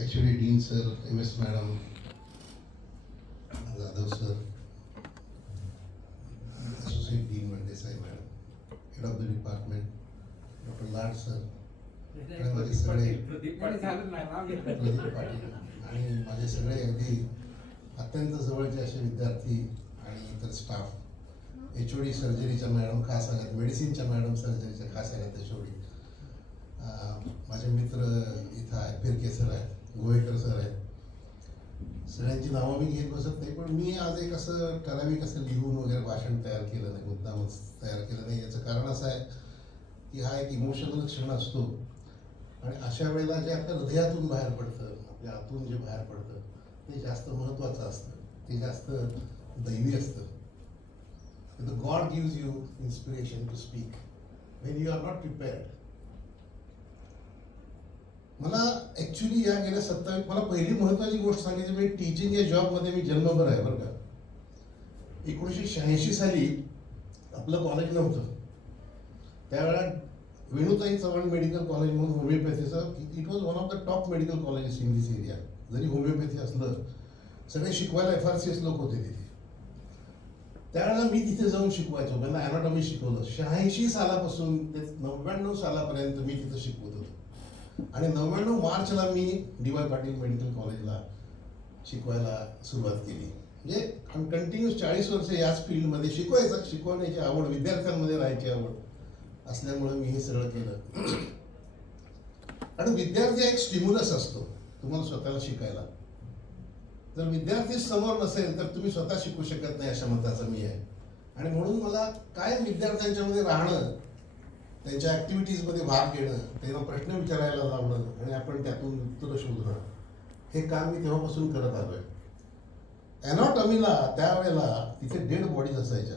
Actually dean sir, MS madam, Jadhav sir, associate dean Desai madam, head of the department doctor Lad sir आणि माझे सगळे प्रदीप पाटील आणि माझे सगळे अगदी अत्यंत जवळचे असे विद्यार्थी आणि इतर स्टाफ, HOD सर्जरीच्या मॅडम खास आल्यात, मेडिसिनच्या मॅडम सर्जरीच्या खास आल्यात HOD, माझे मित्र इथं आहेत, फिरके सर आहेत, गोवेकर सर आहेत. सगळ्यांची नावं मी घेत बसत नाही, पण मी आज एक असं ठराविक असं लिहून वगैरे भाषण तयार केलं नाही, मुद्दामच तयार केलं नाही. याचं कारण असं आहे की हा एक इमोशनल क्षण असतो आणि अशा वेळेला जे आपल्या हृदयातून बाहेर पडतं, आपल्या आतून जे बाहेर पडतं ते जास्त महत्त्वाचं असतं, ते जास्त दैवी असतं. God gives you inspiration to speak when you are not prepared. मला ॲक्च्युली या गेल्या 27 मला पहिली महत्त्वाची गोष्ट सांगायची म्हणजे टीचिंग या जॉबमध्ये मी जन्मभर आहे बरं का. 1986 साली आपलं कॉलेज नव्हतं, त्यावेळेला वेणुताई चव्हाण मेडिकल कॉलेज म्हणून होमिओपॅथीचं, it was one of the top medical colleges in this area. जरी होमिओपॅथी असलं, सगळे शिकवायला FRCS लोक होते तिथे. त्यावेळेला मी तिथे जाऊन शिकवायचो, त्यांना ॲनाटॉमी शिकवलं. 86 सालापासून ते 99 सालापर्यंत मी तिथं शिकवत होतो आणि 99 मार्चला मी DY पाटील मेडिकल कॉलेजला शिकवायला सुरुवात केली. म्हणजे कंटिन्यूस 40 वर्ष याच फील्डमध्ये शिकवायचं, शिकवण्याची आवड, विद्यार्थ्यांमध्ये राहायची आवड असल्यामुळे मी हे सगळं केलं. आणि विद्यार्थी एक स्टिम्युलस असतो तुम्हाला स्वतःला शिकायला. जर विद्यार्थी समोर नसेल तर तुम्ही स्वतः शिकू शकत नाही, अशा मताचा मी आहे. आणि म्हणून मला काय विद्यार्थ्यांच्यामध्ये राहणं, त्यांच्या ॲक्टिव्हिटीजमध्ये भाग घेणं, त्यांना प्रश्न विचारायला लावणं आणि आपण त्यातून उत्तरं शोधणं, हे काम मी तेव्हापासून करत आलो आहे. ॲनाटॉमीला त्यावेळेला तिथे डेड बॉडीज असायच्या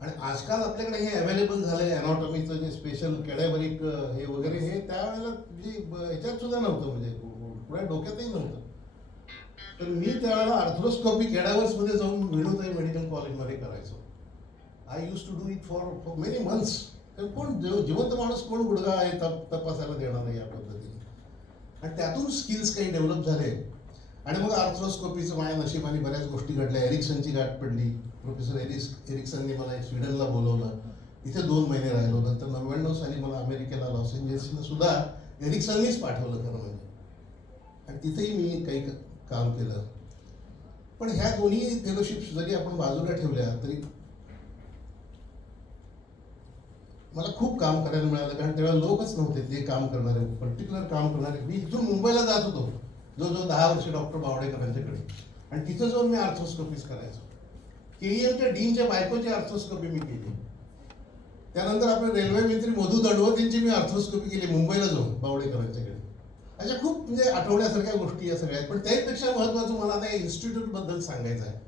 आणि आजकाल आपल्याकडे हे अवेलेबल झालं आहे ॲनाटॉमीचं जे स्पेशल कॅडेव्हरिक हे वगैरे, हे त्यावेळेला जे ह्याच्यात सुद्धा नव्हतं, म्हणजे पुढे डोक्यातही नव्हतं. तर मी त्यावेळेला आर्थ्रोस्कोपी कॅडाव्हर्समध्ये जाऊन वेणुताई मेडिकल कॉलेजमध्ये करायचो. I use to do it for many months. तर कोण जिवंत माणूस कोण गुडघा आहे तपासायला देणार नाही या पद्धतीने. आणि त्यातून स्किल्स काही डेव्हलप झाले आणि मग आर्थ्रोस्कोपीचं माझ्या नशिबाने बऱ्याच गोष्टी घडल्या. एरिक्सनची गाठ पडली. प्रोफेसर एरिक्सनने मला स्वीडनला बोलवलं, तिथे 2 महिने राहिलो. नंतर 99 साली मला अमेरिकेला लॉस एंजेल्सला सुद्धा एरिक्सननीच पाठवलं खरं म्हणजे, आणि तिथेही मी काही काम केलं. पण ह्या दोन्ही फेलोशिप्स जरी आपण बाजूला ठेवल्या तरी मला खूप काम करायला मिळालं, कारण तेव्हा लोकच नव्हते ते काम करणारे, पर्टिक्युलर काम करणारे. मी इथून मुंबईला जात होतो जो 10 वर्ष डॉक्टर बावडेकरांच्याकडे, आणि तिथं जाऊन मी आर्थ्रोस्कोपीज करायचो. KEMच्या डीनच्या बायकोची आर्थ्रोस्कोपी मी केली. त्यानंतर आपले रेल्वे मंत्री मधू दंडवत यांची मी आर्थ्रोस्कोपी केली मुंबईला जाऊन बावडेकरांच्याकडे. अशा खूप म्हणजे आठवण्यासारख्या गोष्टी या सगळ्या आहेत. पण त्यापेक्षा महत्त्वाचं मला आता या इन्स्टिट्यूटबद्दल सांगायचं आहे.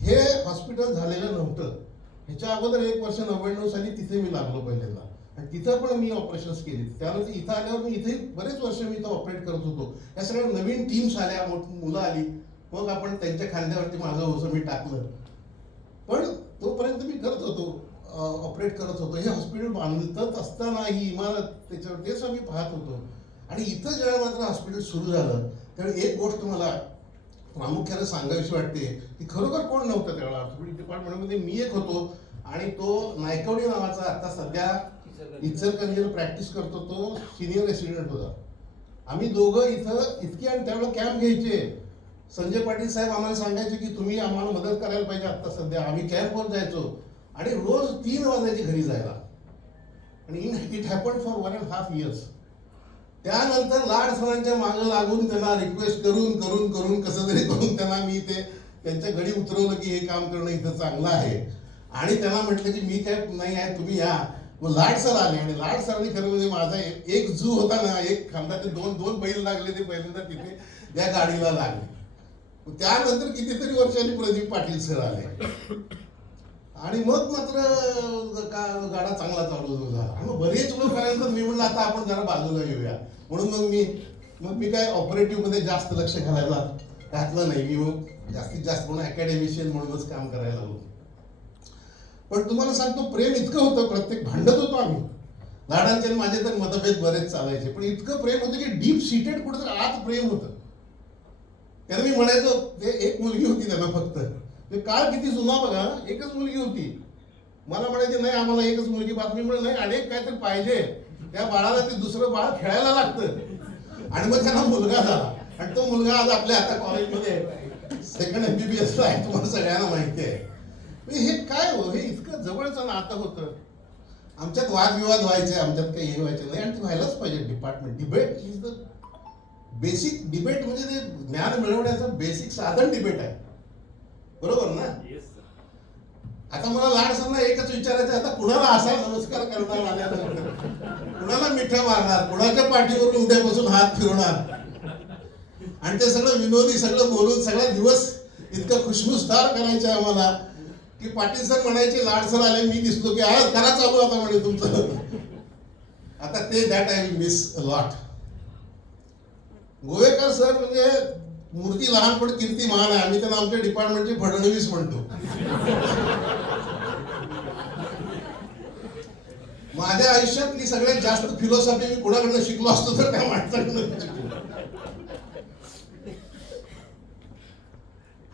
हे हॉस्पिटल झालेलं नव्हतं. ह्याच्या अगोदर 1 वर्ष 99 साली तिथे मी लागलो पहिल्यांदा, आणि तिथं पण मी ऑपरेशन्स केली. त्यानंतर इथं आल्यावर मी इथे बरेच वर्ष मी इथं ऑपरेट करत होतो. या सगळ्या नवीन टीम्स आल्या, मुलं आली, मग आपण त्यांच्या खांद्यावरती माझं होसं मी टाकलं. पण तोपर्यंत मी करत होतो, ऑपरेट करत होतो. हे हॉस्पिटल बांधत असताना ही इमारत त्याच्यावर तेच आम्ही पाहत होतो. आणि इथं जेव्हा मात्र हॉस्पिटल सुरू झालं त्यावेळी एक गोष्ट मला प्रामुख्याने सांगावीशी वाटते की खरोखर कोण नव्हतं त्यावेळेला ऑर्थोपेडिक डिपार्टमेंटमध्ये. मी एक होतो आणि तो नायकवडी नावाचा आता सध्या इचलकरंजीला प्रॅक्टिस करतो तो सिनियर रेसिडेंट होता. आम्ही दोघं इथं इतकी, आणि त्यावेळेला कॅम्प घ्यायचे. संजय पाटील साहेब आम्हाला सांगायचे की तुम्ही आम्हाला मदत करायला पाहिजे आत्ता सध्या. आम्ही कॅम्पवर जायचो आणि रोज 3 वाजायचे घरी जायला. आणि इट हॅपन्ड फॉर 1.5 years. त्यानंतर लाड सरांच्या मागं लागून त्यांना रिक्वेस्ट करून करून करून कसं तरी करून त्यांना मी ते त्यांच्या घरी उतरवलं की हे काम करणं इथं चांगलं आहे. आणि त्यांना म्हटलं की मी काय नाही आहे, तुम्ही या. मग लाड सर आले, आणि लाड सरांनी खरं म्हणजे माझा एक जू होता ना, एक खांदा, ते 2 बैल लागले ते पहिल्यांदा तिथे त्या गाडीला लागले. त्यानंतर कितीतरी वर्षांनी प्रदीप पाटील सर आले, आणि मग मात्र गाडा चांगला चालू झाला. आणि मग बरेच लोक करायला मी म्हणलं आता आपण जरा बाजूला येऊया. म्हणून मग मी काय ऑपरेटिव्हमध्ये जास्त लक्ष घालायला घातलं नाही. मी मग जास्तीत जास्त म्हणून अकॅडमिशियन म्हणूनच काम करायला लागलो. पण तुम्हाला सांगतो प्रेम इतकं होतं, प्रत्येक भांडत होतो आम्ही. लाडांचे आणि माझे तर मतभेद बरेच चालायचे, पण इतकं प्रेम होतं की डीप सीटेड कुठेतरी आत प्रेम होतं. त्याला मी म्हणायचो, ते एक मुलगी होती त्यांना फक्त, ते काळ किती जुना बघा, एकच मुलगी होती. मला म्हणायचे नाही आम्हाला एकच मुलगी, बातमी मिळत नाही, अनेक काहीतरी पाहिजे, त्या बाळाला ते दुसरं बाळ खेळायला लागतं. आणि मग त्यांना मुलगा झाला, आणि तो मुलगा आज आपल्या आता कॉलेजमध्ये सेकंड MBBS ला आहे, तुम्हाला सगळ्यांना माहिती आहे. हे काय हो, हे इतकं जवळचं नातं होतं. आमच्यात वादविवाद व्हायचे, आमच्यात काही हे व्हायचे नाही, आणि ते व्हायलाच पाहिजे. Department debate is the basic. Debate म्हणजे ते ज्ञान मिळवण्याचं बेसिक साधन डिबेट आहे, बरोबर ना? आता मला लाडसांना एकच विचारायचं, आता कुणाला असा नमस्कार करणार आल्यानंतर, कुणाला मिठ्या मारणार, कुणाच्या पाठीवर उद्यापासून हात फिरवणार, आणि ते सगळं विनोदी सगळं बोलून सगळा दिवस इतकं खुशमुसदार करायचे आम्हाला की पाटील सर म्हणायचे, लाड सर आले, मी दिसलो की आज करा चालू आता म्हणे तुमचं. आता ते that I will miss a lot. Govekar sir म्हणजे मूर्ती लहान पण कीर्ती महान आहे. आम्ही त्यांना आमच्या डिपार्टमेंटचे फडणवीस म्हणतो. माझ्या आयुष्यातली सगळ्यात जास्त फिलॉसॉफी मी कुणाकडनं शिकलो असतो तर त्या माणसाकडनं शिकलो.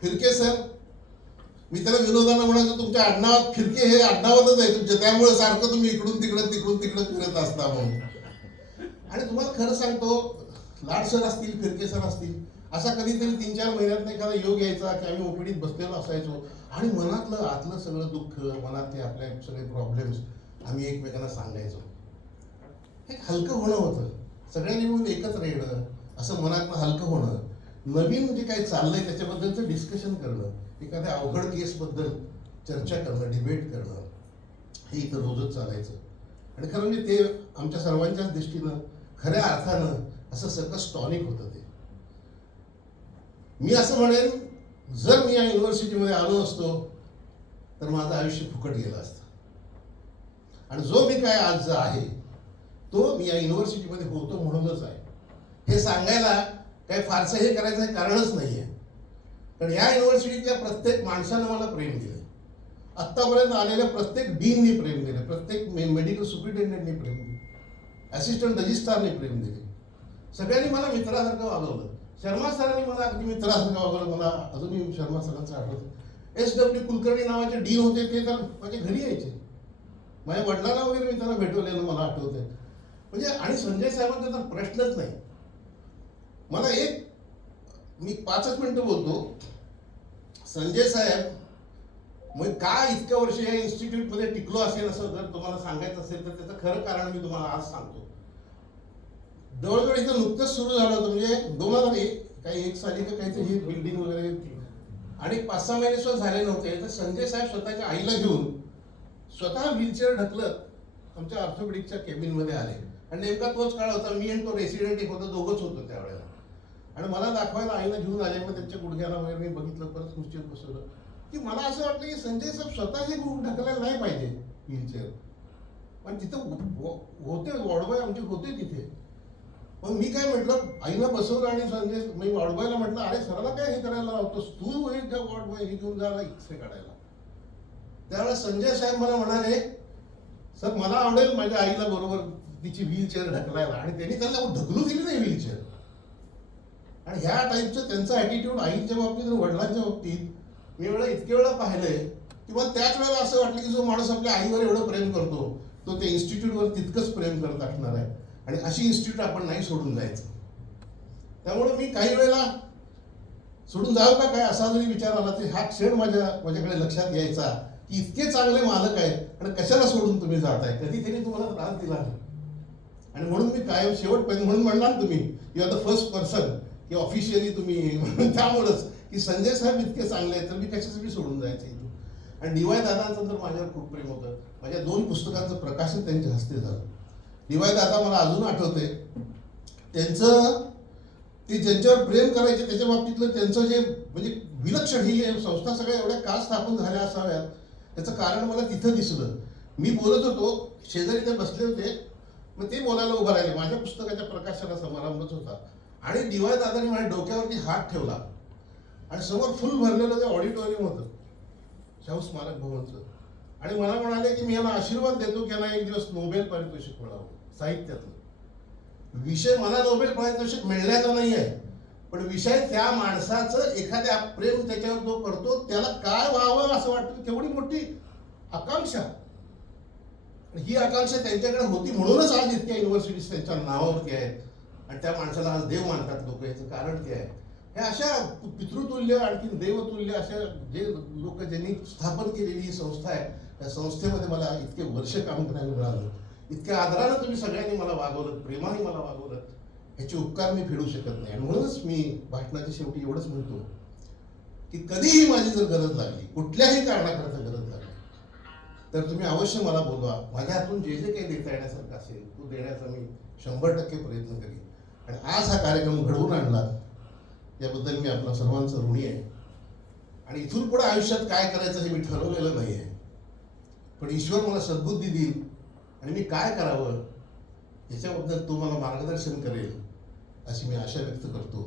फिरके सर, मी त्याला विनोदानं म्हणायचो, तुमच्या आडनावात फिरके हे आडनावातच आहे तुमच्या, त्यामुळे सारखं तुम्ही इकडून तिकडं फिरत असता म्हणून. आणि तुम्हाला खरं सांगतो, लाड सर असतील, फिरके सर असतील, असा कधीतरी 3-4 महिन्यात एखादा योग यायचा की आम्ही ओपीडीत बसलेलो असायचो, आणि मनातलं आतलं सगळं दुःख, मनातले आपले सगळे प्रॉब्लेम्स आम्ही एकमेकांना सांगायचो. एक हलकं होणं होतं, सगळ्यांनी मिळून एकत्र येणं, असं मनातलं हलकं होणं, नवीन जे काही चाललंय त्याच्याबद्दलचं डिस्कशन करणं, एखाद्या अवघड केसबद्दल चर्चा करणं, डिबेट करणं, हे इथं रोजच चालायचं. आणि खरं म्हणजे ते आमच्या सर्वांच्याच दृष्टीनं खऱ्या अर्थानं असं सकस टॉनिक होतं ते. मी असं म्हणेन, जर मी या युनिव्हर्सिटीमध्ये आलो असतो तर माझं आयुष्य फुकट गेलं असतं. आणि जो मी काय आज आहे तो मी या युनिव्हर्सिटीमध्ये होतो म्हणूनच आहे. हे सांगायला काही फारसं हे करायचं कारणच नाही आहे. कारण या युनिव्हर्सिटीतल्या प्रत्येक माणसानं मला प्रेम दिलं. आत्तापर्यंत आलेल्या प्रत्येक डीननी प्रेम दिलं, प्रत्येक मेडिकल सुप्रिटेंडेंटनी प्रेम दिलं, असिस्टंट रजिस्ट्रारने प्रेम दिले, सगळ्यांनी मला मित्रासारखं वागवलं. शर्मा सरांनी मला अगदी मित्रासारखं वागवलं. मला अजूनही शर्मा सरांचं आठवतं. SW कुलकर्णी नावाचे डीन होते, ते तर माझ्या घरी यायचे. माझ्या वडिलांना वगैरे मी त्यांना भेटवलेलं मला आठवतंय. म्हणजे आणि संजय साहेबांचा तर प्रश्नच नाही. मला मी 5च मिनिटं बोलतो. संजय साहेब मग का इतक्या वर्ष या इन्स्टिट्यूटमध्ये टिकलो असेल असं जर तुम्हाला सांगायचं असेल तर त्याचं खरं कारण मी तुम्हाला आज सांगतो. जवळजवळ इथं नुकतंच सुरू झालं होतं, म्हणजे 2001 काही 1 साली का काहीतरी ही बिल्डिंग वगैरे, आणि 5-6 महिने सुद्धा झाले नव्हते तर संजय साहेब स्वतःच्या आईला घेऊन स्वतः व्हीलचेअर ढकलत आमच्या ऑर्थोपेडिकच्या केबिनमध्ये आले. आणि नेमका तोच काळ होता, मी आणि तो रेसिडेंट एक होता, दोघंच होतो त्यावेळेला. आणि मला दाखवायला आईला घेऊन आले. मग त्यांच्या गुडघ्याला वगैरे मी बघितलं, परत खुर्चीत बसवलं की मला असं वाटलं की संजय साहेब स्वतः हे ढकलायला नाही पाहिजे व्हीलचेअर. पण तिथं होते वॉर्डबॉय आमचे होते तिथे. मग मी काय म्हटलं, आईला बसवलं आणि संजय मी वॉर्डबॉयला म्हटलं, अरे सराला काय हे करायला लावतोस तू, हे का वॉर्डबॉय हे घेऊन जायला एक्सरे काढायला. त्यावेळेस संजय साहेब मला म्हणाले, सर मला आवडेल माझ्या आईला बरोबर तिची व्हीलचेअर ढकलायला. आणि त्यांनी त्याला ढकलू दिली नाही व्हीलचेअर. आणि ह्या टाईपचं त्यांचं ॲटिट्यूड आईच्या बाबतीत आणि वडिलांच्या बाबतीत मी इतके वेळा पाहिलंय की मला त्याच वेळेला असं वाटलं की जो माणूस आपल्या आईवर एवढं प्रेम करतो तो त्या इन्स्टिट्यूटवर तितकंच प्रेम करत असणार आहे. आणि अशी इन्स्टिट्यूट आपण नाही सोडून जायचं. त्यामुळे मी काही वेळेला सोडून जाऊ का काय असा जरी विचार आला तरी हा क्षण माझ्याकडे लक्षात यायचा की इतके चांगले मालक आहेत आणि कशाला सोडून तुम्ही जाताय, कधी त्यांनी तुम्हाला त्रास दिला नाही. आणि म्हणून मी कायम शेवटपर्यंत म्हणून म्हणणार तुम्ही you are the first person की ऑफिशियली तुम्ही, त्यामुळंच की संजय साहेब इतके चांगले आहेत तर मी कशासाठी सोडून जायचं इथून. आणि DY दादांचं तर माझ्यावर खूप प्रेम होतं. माझ्या 2 पुस्तकांचं प्रकाशन त्यांच्या हस्ते झालं. DY दादा मला अजून आठवते, त्यांचं ते ज्यांच्यावर प्रेम करायचे त्याच्या बाबतीतलं त्यांचं जे म्हणजे विलक्षण ही संस्था सगळ्या एवढ्या का स्थापन झाल्या असाव्यात त्याचं कारण मला तिथं दिसलं. मी बोलत होतो, शेजारी ते बसले होते, मग ते बोलायला उभं राहिले. माझ्या पुस्तकाच्या प्रकाशनाचा समारंभच होता आणि DY दादांनी माझ्या डोक्यावरती हात ठेवला आणि समोर फुल भरलेलं ते ऑडिटोरियम होतं शाहू स्मारक भवनचं. आणि मला म्हणाले की मी यांना आशीर्वाद देतो की यांना एक दिवस नोबेल पारितोषिक मिळावं साहित्यातलं. विषय मला नोबेल पारितोषिक मिळण्याचा नाही आहे, पण विषय त्या माणसाचं एखाद्या प्रेम त्याच्यावर जो करतो त्याला काय व्हावं असं वाटतं. केवढी मोठी आकांक्षा, ही आकांक्षा त्यांच्याकडे होती म्हणूनच आज इतक्या युनिव्हर्सिटीज त्यांच्या नावावरती आहेत आणि त्या माणसाला आज देव मानतात लोक. याचं कारण ते आहे, हे अशा पितृतुल्य आणखी देवतुल्य अशा जे लोक ज्यांनी स्थापन केलेली ही संस्था आहे, त्या संस्थेमध्ये मला इतके वर्ष काम करायला मिळालं. इतक्या आदरानं तुम्ही सगळ्यांनी मला वागवलं, प्रेमाने मला वागवलं, ह्याचे उपकार मी फेडू शकत नाही. आणि म्हणूनच मी भाषणाच्या शेवटी एवढंच म्हणतो की कधीही माझी जर गरज लागली, कुठल्याही कारणाकरता गरज लागली, तर तुम्ही अवश्य मला बोलवा. माझ्या हातून जे जे काही देता येण्यासारखं असेल तो देण्याचा मी 100% प्रयत्न करेन. आणि आज हा कार्यक्रम घडवून आणला याबद्दल मी आपल्या सर्वांचं ऋणी आहे. आणि इथून पुढे आयुष्यात काय करायचं हे मी ठरवलेलं नाही आहे, पण ईश्वर मला सद्बुद्धी देईल आणि मी काय करावं याच्याबद्दल तो मला मार्गदर्शन करेल अशी मी आशा व्यक्त करतो.